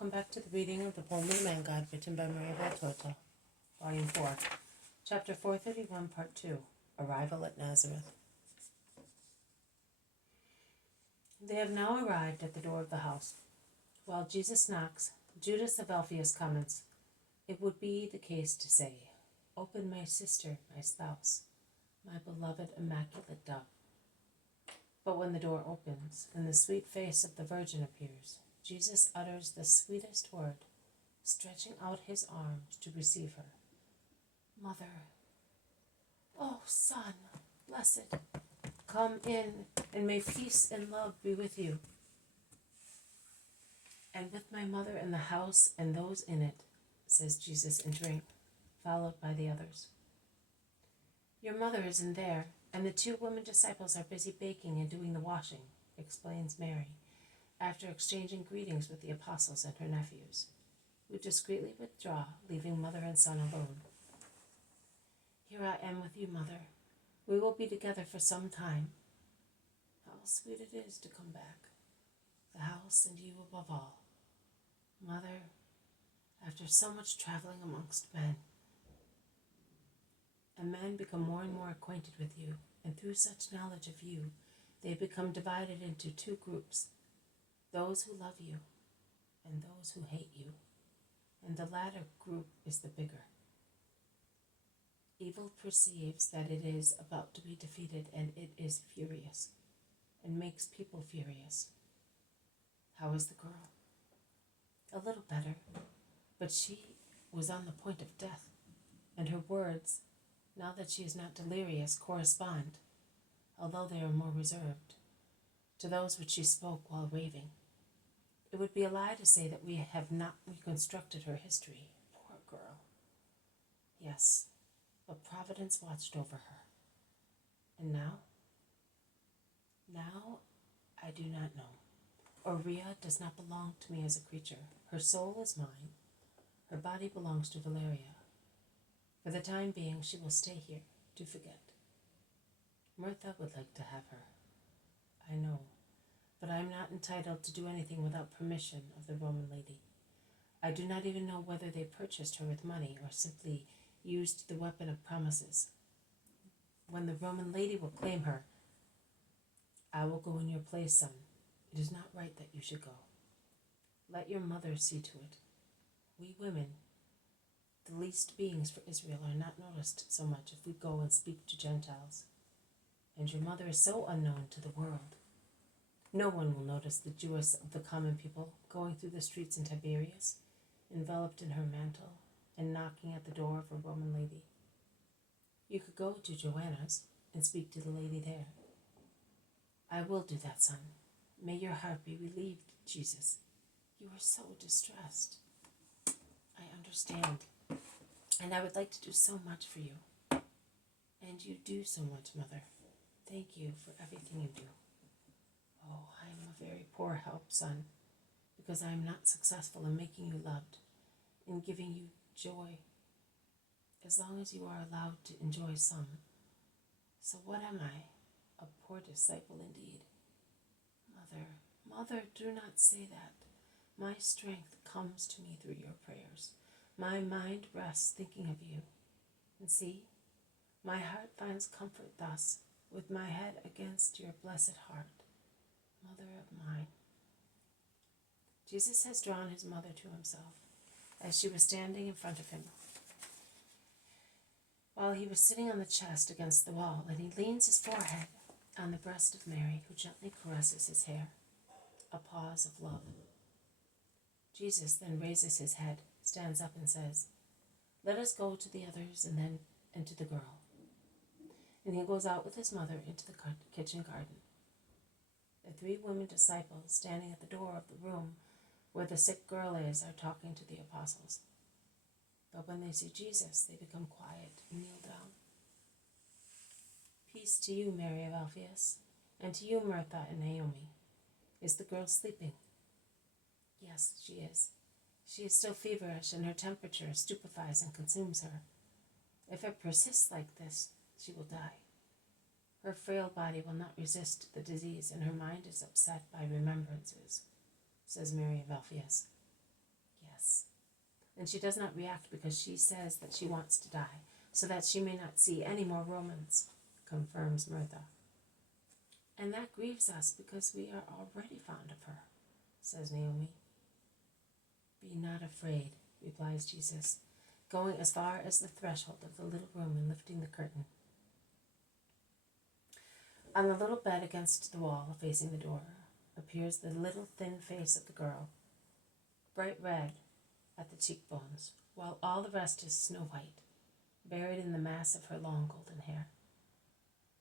welcome back to the reading of the poem of the Man God, written by Maria Valtorta, Volume 4, Chapter 431, Part 2, Arrival at Nazareth. They have now arrived at the door of the house. While Jesus knocks, Judas of Alphaeus comments, "It would be the case to say, 'Open, my sister, my spouse, my beloved immaculate dove.' But when the door opens and the sweet face of the Virgin appears, Jesus utters the sweetest word, stretching out his arms to receive her. 'Mother, oh Son, blessed, come in, and may peace and love be with you, and with my mother in the house and those in it,' says Jesus, entering, followed by the others. 'Your mother is in there, and the 2 women disciples are busy baking and doing the washing,' explains Mary, after exchanging greetings with the apostles and her nephews, who discreetly withdraw, leaving mother and son alone. 'Here I am with you, mother. We will be together for some time. How sweet it is to come back, the house and you above all. Mother, after so much traveling amongst men, and men become more and more acquainted with you, and through such knowledge of you, they become divided into 2 groups, those who love you and those who hate you, and the latter group is the bigger. Evil perceives that it is about to be defeated, and it is furious, and makes people furious. How is the girl? A little better, but she was on the point of death, and her words, now that she is not delirious, correspond, although they are more reserved, to those which she spoke while raving. It would be a lie to say that we have not reconstructed her history. Poor girl. Yes, but Providence watched over her. And now? Now, I do not know. Aurea does not belong to me as a creature. Her soul is mine. Her body belongs to Valeria. For the time being, she will stay here to forget. Martha would like to have her. I know, but I am not entitled to do anything without permission of the Roman lady. I do not even know whether they purchased her with money or simply used the weapon of promises. When the Roman lady will claim her, I will go in your place, son. It is not right that you should go. Let your mother see to it. We women, the least beings for Israel, are not noticed so much if we go and speak to Gentiles. And your mother is so unknown to the world. No one will notice the Jewess of the common people going through the streets in Tiberias, enveloped in her mantle, and knocking at the door of a Roman lady. You could go to Joanna's and speak to the lady there. I will do that, son. May your heart be relieved, Jesus. You are so distressed. I understand, and I would like to do so much for you. And you do so much, Mother. Thank you for everything you do. Oh, I am a very poor help, son, because I am not successful in making you loved, in giving you joy, as long as you are allowed to enjoy some. So what am I? A poor disciple indeed. Mother, do not say that. My strength comes to me through your prayers. My mind rests thinking of you. And see, my heart finds comfort thus, with my head against your blessed heart, Mother of mine. Jesus has drawn his mother to himself, as she was standing in front of him, while he was sitting on the chest against the wall, and he leans his forehead on the breast of Mary, who gently caresses his hair, a pause of love. Jesus then raises his head, stands up, and says, "Let us go to the others and then to the girl." And he goes out with his mother into the kitchen garden. The 3 women disciples, standing at the door of the room where the sick girl is, are talking to the apostles. But when they see Jesus, they become quiet and kneel down. "Peace to you, Mary of Alphaeus, and to you, Martha and Naomi. Is the girl sleeping?" "Yes, she is. She is still feverish, and her temperature stupefies and consumes her. If it persists like this, she will die. Her frail body will not resist the disease, and her mind is upset by remembrances," says Mary of Alphaeus. and she does not react because she says that she wants to die, so that she may not see any more Romans, confirms Mirtha. And that grieves us because we are already fond of her, says Naomi. Be not afraid, replies Jesus, going as far as the threshold of the little room and lifting the curtain. On the little bed against the wall facing the door appears the little thin face of the girl, bright red at the cheekbones, while all the rest is snow white, buried in the mass of her long golden hair.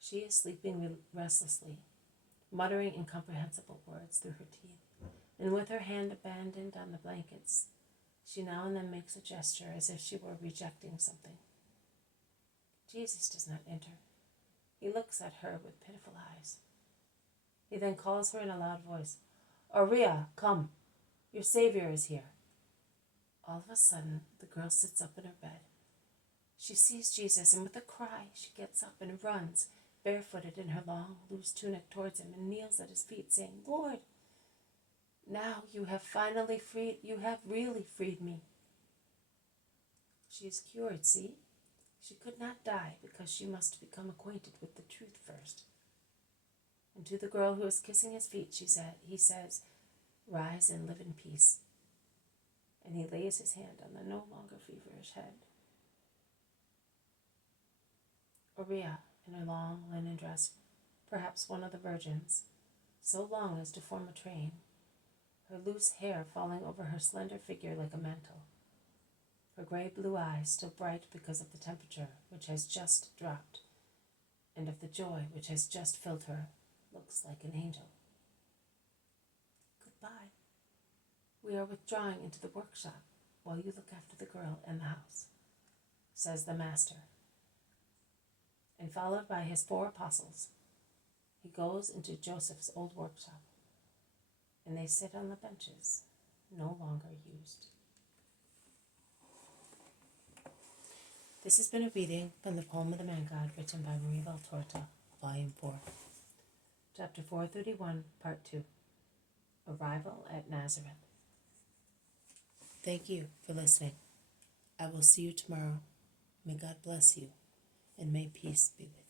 She is sleeping restlessly, muttering incomprehensible words through her teeth, and with her hand abandoned on the blankets, she now and then makes a gesture as if she were rejecting something. Jesus does not enter. He looks at her with pitiful eyes. He then calls her in a loud voice, Aurea, come, your Savior is here. All of a sudden, the girl sits up in her bed. She sees Jesus, and with a cry, she gets up and runs, barefooted in her long, loose tunic towards him, and kneels at his feet, saying, Lord, now you have really freed me. She is cured, see? She could not die because she must become acquainted with the truth first. And to the girl who is kissing his feet, he says, Rise and live in peace. And he lays his hand on the no longer feverish head. Aurea, in her long linen dress, perhaps one of the virgins, so long as to form a train, her loose hair falling over her slender figure like a mantle, her gray-blue eyes still bright because of the temperature which has just dropped, and of the joy which has just filled her, looks like an angel. Goodbye. We are withdrawing into the workshop while you look after the girl and the house, says the master. And followed by his 4 apostles, he goes into Joseph's old workshop, and they sit on the benches no longer used. This has been a reading from the poem of the Man God, written by Marie Valtorta, Volume 4. Chapter 431, Part 2. Arrival at Nazareth. Thank you for listening. I will see you tomorrow. May God bless you, and may peace be with you.